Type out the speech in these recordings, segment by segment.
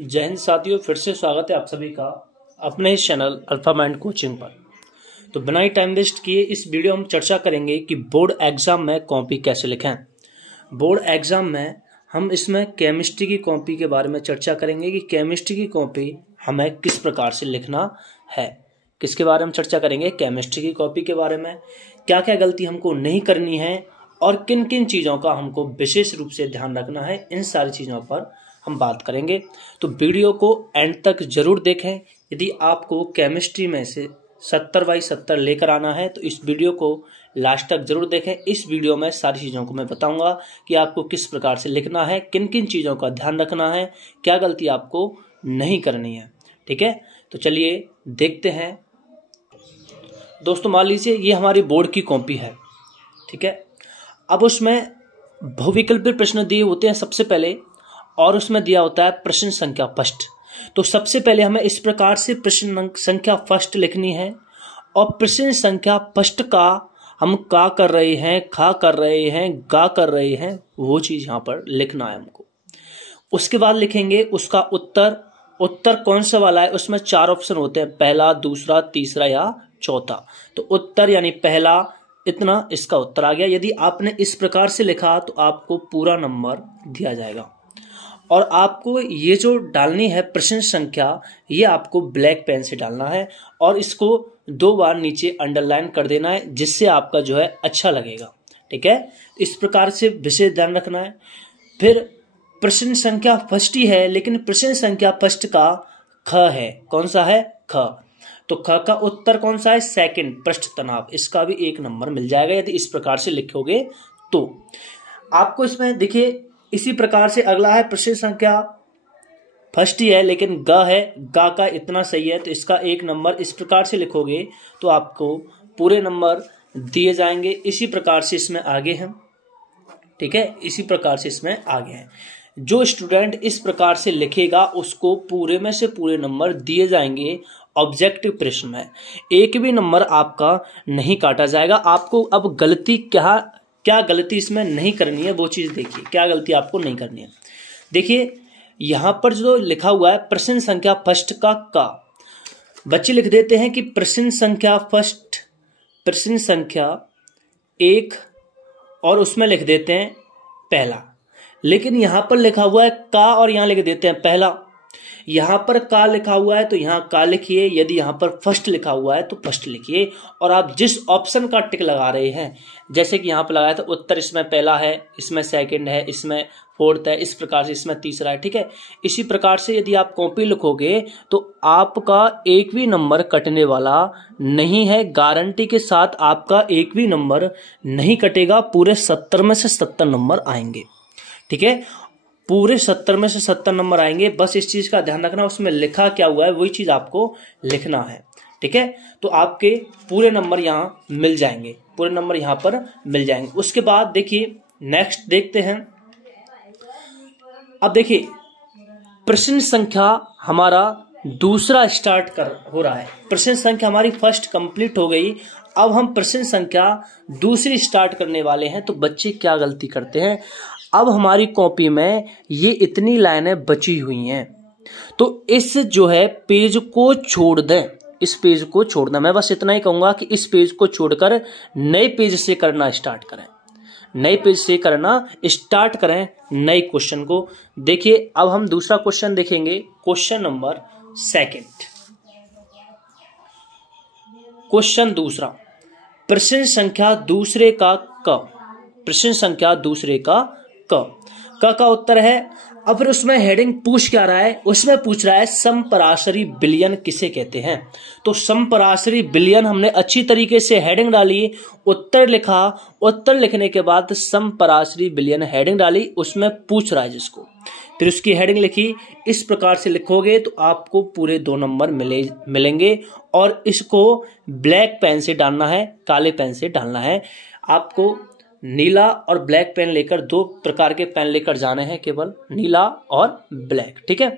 जय हिंद साथियों, फिर से स्वागत है आप सभी का अपने इस चैनल अल्फा माइंड कोचिंग पर। तो बिना ही टाइम वेस्ट किए इस वीडियो में चर्चा करेंगे कि बोर्ड एग्जाम में कॉपी कैसे लिखें। बोर्ड एग्जाम में हम इसमें केमिस्ट्री की कॉपी के बारे में चर्चा करेंगे कि केमिस्ट्री की कॉपी हमें किस प्रकार से लिखना है। किसके बारे में चर्चा करेंगे? केमिस्ट्री की कॉपी के बारे में। क्या क्या गलती हमको नहीं करनी है और किन किन चीज़ों का हमको विशेष रूप से ध्यान रखना है, इन सारी चीज़ों पर हम बात करेंगे। तो वीडियो को एंड तक जरूर देखें। यदि आपको केमिस्ट्री में से 70/70 लेकर आना है तो इस वीडियो को लास्ट तक जरूर देखें। इस वीडियो में सारी चीज़ों को मैं बताऊंगा कि आपको किस प्रकार से लिखना है, किन किन चीज़ों का ध्यान रखना है, क्या गलती आपको नहीं करनी है। ठीक है, तो चलिए देखते हैं। दोस्तों, मान लीजिए ये हमारी बोर्ड की कॉपी है। ठीक है, अब उसमें बहुविकल्पीय प्रश्न दिए होते हैं सबसे पहले, और उसमें दिया होता है प्रश्न संख्या फर्स्ट। तो सबसे पहले हमें इस प्रकार से प्रश्न संख्या फर्स्ट लिखनी है, और प्रश्न संख्या फर्स्ट का हम का कर रहे हैं, खा कर रहे हैं, गा कर रहे हैं, वो चीज यहां पर लिखना है हमको। उसके बाद लिखेंगे उसका उत्तर। उत्तर कौन सा वाला है? उसमें 4 ऑप्शन होते हैं, पहला, दूसरा, तीसरा या चौथा। तो उत्तर यानी पहला, इतना इसका उत्तर आ गया। यदि आपने इस प्रकार से लिखा तो आपको पूरा नंबर दिया जाएगा। और आपको ये जो डालनी है प्रश्न संख्या, ये आपको ब्लैक पेन से डालना है और इसको 2 बार नीचे अंडरलाइन कर देना है, जिससे आपका जो है अच्छा लगेगा। ठीक है, इस प्रकार से विशेष ध्यान रखना है। फिर प्रश्न संख्या फर्स्ट ही है, लेकिन प्रश्न संख्या फर्स्ट का ख है। कौन सा है? ख। तो ख का उत्तर कौन सा है? सेकंड, पृष्ठ तनाव। इसका भी 1 नंबर मिल जाएगा यदि इस प्रकार से लिखोगे तो। आपको इसमें देखिए इसी प्रकार से अगला है प्रश्न संख्या फर्स्ट ही है, लेकिन ग है, गा का इतना सही है, तो इसका 1 नंबर। इस प्रकार से लिखोगे तो आपको पूरे नंबर दिए जाएंगे। इसी प्रकार से इसमें आगे हैं। ठीक है, इसी प्रकार से इसमें आगे हैं। जो स्टूडेंट इस प्रकार से लिखेगा उसको पूरे में से पूरे नंबर दिए जाएंगे। ऑब्जेक्टिव प्रश्न में 1 भी नंबर आपका नहीं काटा जाएगा। आपको अब गलती क्या गलती इसमें नहीं करनी है, वो चीज देखिए। क्या गलती आपको नहीं करनी है? देखिए यहां पर जो लिखा हुआ है प्रश्न संख्या फर्स्ट का बच्चे लिख देते हैं कि प्रश्न संख्या फर्स्ट, प्रश्न संख्या 1, और उसमें लिख देते हैं पहला। लेकिन यहां पर लिखा हुआ है का और यहां लिख देते हैं पहला। यहां पर का लिखा हुआ है तो यहां का लिखिए, यदि यहां पर फर्स्ट लिखा हुआ है तो फर्स्ट लिखिए। और आप जिस ऑप्शन का टिक लगा रहे हैं, जैसे कि यहां पर लगाया था उत्तर, इसमें पहला है, इसमें सेकंड है, इसमें फोर्थ है, इस प्रकार से इसमें तीसरा है। ठीक है, इसी प्रकार से यदि आप कॉपी लिखोगे तो आपका 1 भी नंबर कटने वाला नहीं है। गारंटी के साथ आपका 1 भी नंबर नहीं कटेगा। पूरे 70 में से 70 नंबर आएंगे। ठीक है, पूरे 70 में से 70 नंबर आएंगे। बस इस चीज का ध्यान रखना, उसमें लिखा क्या हुआ है वही चीज आपको लिखना है। ठीक है, तो आपके पूरे नंबर यहां मिल जाएंगे, पूरे नंबर यहां पर मिल जाएंगे। उसके बाद देखिए नेक्स्ट देखते हैं। अब देखिए प्रश्न संख्या हमारा दूसरा स्टार्ट हो रहा है। प्रश्न संख्या हमारी फर्स्ट कंप्लीट हो गई। अब हम प्रश्न संख्या दूसरी स्टार्ट करने वाले हैं। तो बच्चे क्या गलती करते हैं? अब हमारी कॉपी में ये इतनी लाइनें बची हुई हैं, तो इस जो है पेज को छोड़ दें। इस पेज को छोड़ दें। मैं बस इतना ही कहूंगा कि इस पेज को छोड़कर नए पेज से करना स्टार्ट करें। नए पेज से करना स्टार्ट करें नए क्वेश्चन को। देखिए अब हम दूसरा क्वेश्चन देखेंगे। क्वेश्चन नंबर 2, क्वेश्चन दूसरा, प्रश्न संख्या दूसरे का क। प्रश्न संख्या दूसरे का का उत्तर है। अब फिर उसमें हेडिंग पूछ क्या रहा है? उसमें पूछ रहा है समपराशरी विलयन किसे कहते हैं। तो समपराशरी विलयन हमने अच्छी तरीके से हेडिंग डाली, उत्तर लिखा, उत्तर लिखने के बाद समपराशरी विलयन हेडिंग डाली, उसमें पूछ रहा है जिसको, फिर उसकी हेडिंग लिखी। इस प्रकार से लिखोगे तो आपको पूरे 2 नंबर मिलेंगे। और इसको ब्लैक पेन से डालना है, काले पेन से डालना है। आपको नीला और ब्लैक पेन लेकर, 2 प्रकार के पेन लेकर जाने हैं, केवल नीला और ब्लैक। ठीक है,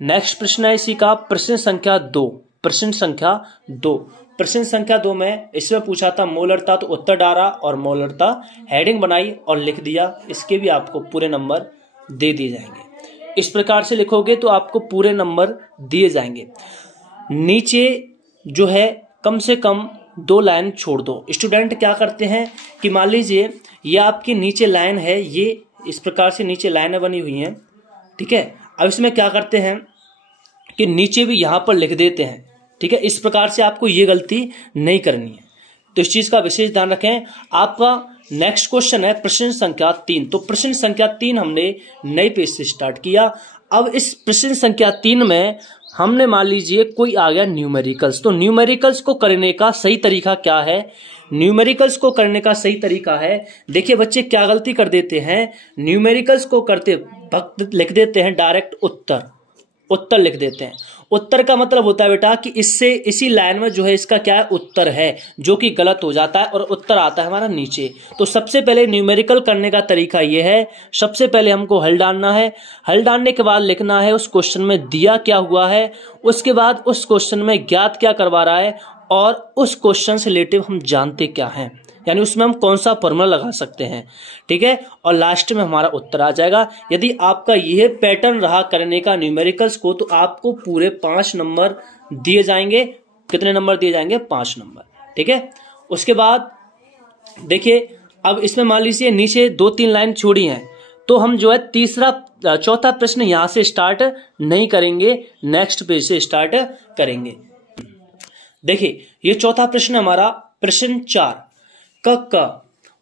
नेक्स्ट प्रश्न है इसी का प्रश्न संख्या 2। प्रश्न संख्या 2, प्रश्न संख्या 2 में इसमें पूछा था मोलरता, तो उत्तर डाला और मोलरता हेडिंग बनाई और लिख दिया। इसके भी आपको पूरे नंबर दे दिए जाएंगे। इस प्रकार से लिखोगे तो आपको पूरे नंबर दिए जाएंगे। नीचे जो है कम से कम 2 लाइन छोड़ दो। स्टूडेंट क्या करते हैं कि मान लीजिए ये आपकी नीचे लाइन है, ये इस प्रकार से नीचे लाइनें बनी हुई हैं, ठीक है। अब इसमें क्या करते हैं कि नीचे भी यहां पर लिख देते हैं, ठीक है। इस प्रकार से आपको ये गलती नहीं करनी है, तो इस चीज का विशेष ध्यान रखें। आपका नेक्स्ट क्वेश्चन है प्रश्न संख्या 3। तो प्रश्न संख्या 3 हमने नए पेज से स्टार्ट किया। अब इस प्रश्न संख्या 3 में हमने मान लीजिए कोई आ गया न्यूमेरिकल्स। तो न्यूमेरिकल्स को करने का सही तरीका क्या है? न्यूमेरिकल्स को करने का सही तरीका है, देखिए बच्चे क्या गलती कर देते हैं, न्यूमेरिकल्स को करते वक्त लिख देते हैं डायरेक्ट उत्तर लिख देते हैं। उत्तर का मतलब होता है बेटा कि इससे इसी लाइन में जो है इसका क्या है, उत्तर है, जो कि गलत हो जाता है और उत्तर आता है हमारा नीचे। तो सबसे पहले न्यूमेरिकल करने का तरीका ये है, सबसे पहले हमको हल डालना है। हल डालने के बाद लिखना है उस क्वेश्चन में दिया क्या हुआ है, उसके बाद उस क्वेश्चन में ज्ञात क्या करवा रहा है और उस क्वेश्चन से रिलेटिव हम जानते क्या हैं, यानी उसमें हम कौन सा फॉर्मूला लगा सकते हैं, ठीक है। और लास्ट में हमारा उत्तर आ जाएगा। यदि आपका यह पैटर्न रहा करने का न्यूमेरिकल्स को, तो आपको पूरे 5 नंबर दिए जाएंगे। कितने नंबर दिए जाएंगे? 5 नंबर, ठीक है। उसके बाद देखिए अब इसमें मान लीजिए नीचे 2-3 लाइन छोड़ी हैं, तो हम जो है चौथा प्रश्न यहां से स्टार्ट नहीं करेंगे, नेक्स्ट पेज से स्टार्ट करेंगे। देखिए ये चौथा प्रश्न हमारा प्रश्न 4 का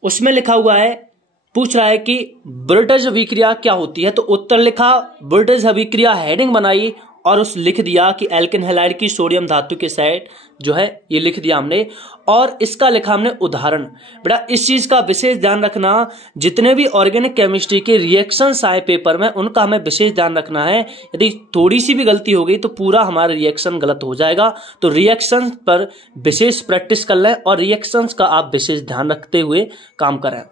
उसमें लिखा हुआ है, पूछ रहा है कि ब्रिटिश अभिक्रिया क्या होती है। तो उत्तर लिखा ब्रिटिश अभिक्रिया, हेडिंग बनाई और उस लिख दिया कि एल्केन हैलाइड की सोडियम धातु के साइड जो है ये लिख दिया हमने, और इसका लिखा हमने उदाहरण। बेटा इस चीज का विशेष ध्यान रखना, जितने भी ऑर्गेनिक केमिस्ट्री के रिएक्शंस आए पेपर में उनका हमें विशेष ध्यान रखना है। यदि थोड़ी सी भी गलती हो गई तो पूरा हमारा रिएक्शन गलत हो जाएगा। तो रिएक्शन पर विशेष प्रैक्टिस कर लें और रिएक्शंस का आप विशेष ध्यान रखते हुए काम करें,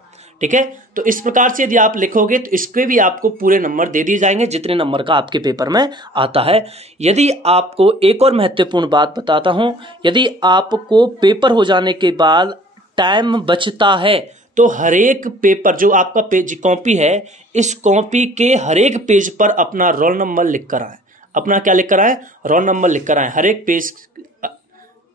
ठीक है। तो इस प्रकार से यदि आप लिखोगे तो इसके भी आपको पूरे नंबर दे दिए जाएंगे जितने नंबर का आपके पेपर में आता है। यदि आपको एक और महत्वपूर्ण बात बताता हूं, यदि आपको पेपर हो जाने के बाद टाइम बचता है तो हर एक पेपर जो आपका पेज कॉपी है, इस कॉपी के हर एक पेज पर अपना रोल नंबर लिख कर आए। अपना क्या लिख कर आए? रोल नंबर लिख कर आए हर एक पेज,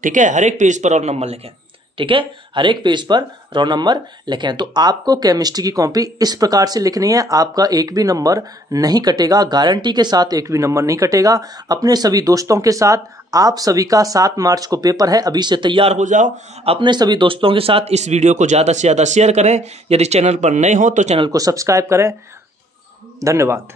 ठीक है। हर एक पेज पर रोल नंबर लिखें, ठीक है। हर एक पेज पर रोल नंबर लिखें। तो आपको केमिस्ट्री की कॉपी इस प्रकार से लिखनी है, आपका एक भी नंबर नहीं कटेगा, गारंटी के साथ एक भी नंबर नहीं कटेगा। अपने सभी दोस्तों के साथ, आप सभी का 7 मार्च को पेपर है, अभी से तैयार हो जाओ। अपने सभी दोस्तों के साथ इस वीडियो को ज्यादा से ज्यादा शेयर करें। यदि चैनल पर नए हो तो चैनल को सब्सक्राइब करें। धन्यवाद।